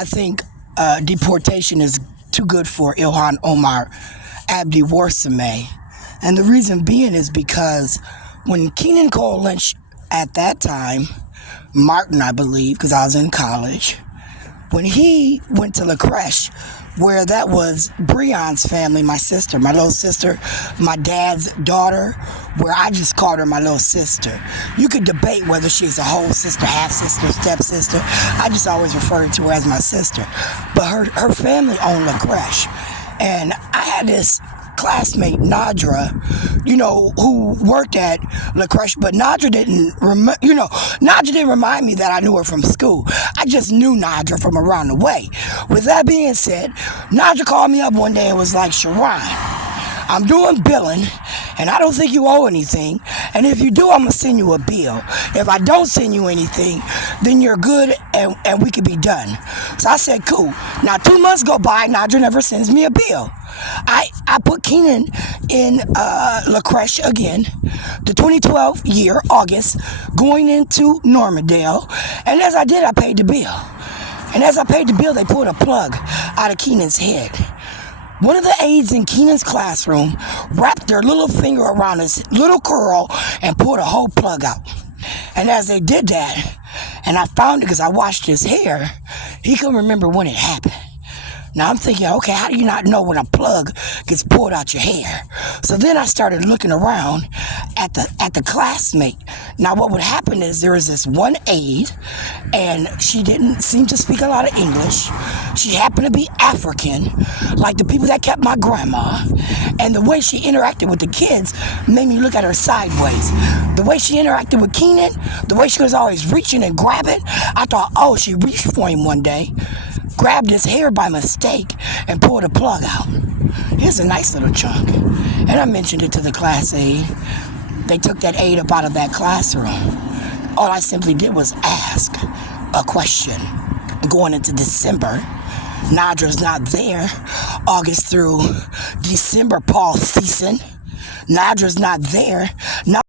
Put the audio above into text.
I think deportation is too good for Ilhan Omar Abdi Warsame. And the reason being is because when Keenan Cole Lynch, at that time, Martin, I believe, because I was in college, when he went to Lacreche, where that was Breon's family, my sister, my little sister, my dad's daughter, where I just called her my little sister. You could debate whether she's a whole sister, half sister, stepsister. I just always referred to her as my sister. But her family owned Lacreche. And I had this classmate, Nadra, who worked at Lacreche, but Nadra didn't remind me that I knew her from school. I just knew Nadra from around the way. With that being said, Nadra called me up one day and was like, "Sharon, I'm doing billing, and I don't think you owe anything. And if you do, I'm going to send you a bill. If I don't send you anything, then you're good and we can be done." So I said, cool. Now, 2 months go by, Nadra never sends me a bill. I put Keenan in Lacreche again, the 2012 year, August, going into Normandale. And as I did, I paid the bill. And as I paid the bill, they pulled a plug out of Keenan's head. One of the aides in Keenan's classroom wrapped their little finger around his little curl and pulled a whole plug out. And as they did that, and I found it because I watched his hair, he couldn't remember when it happened. Now I'm thinking, okay, how do you not know when a plug gets pulled out your hair? So then I started looking around at the classmate. Now what would happen is there was this one aide, and she didn't seem to speak a lot of English. She happened to be African, like the people that kept my grandma. And the way she interacted with the kids made me look at her sideways. The way she interacted with Keenan, the way she was always reaching and grabbing, I thought, oh, she reached for him one day, grabbed his hair by mistake, and pulled a plug out. Here's a nice little chunk. And I mentioned it to the class aide. They took that aide up out of that classroom. All I simply did was ask a question. Going into December, Nadra's not there. August through December, Paul season. Nadra's not there.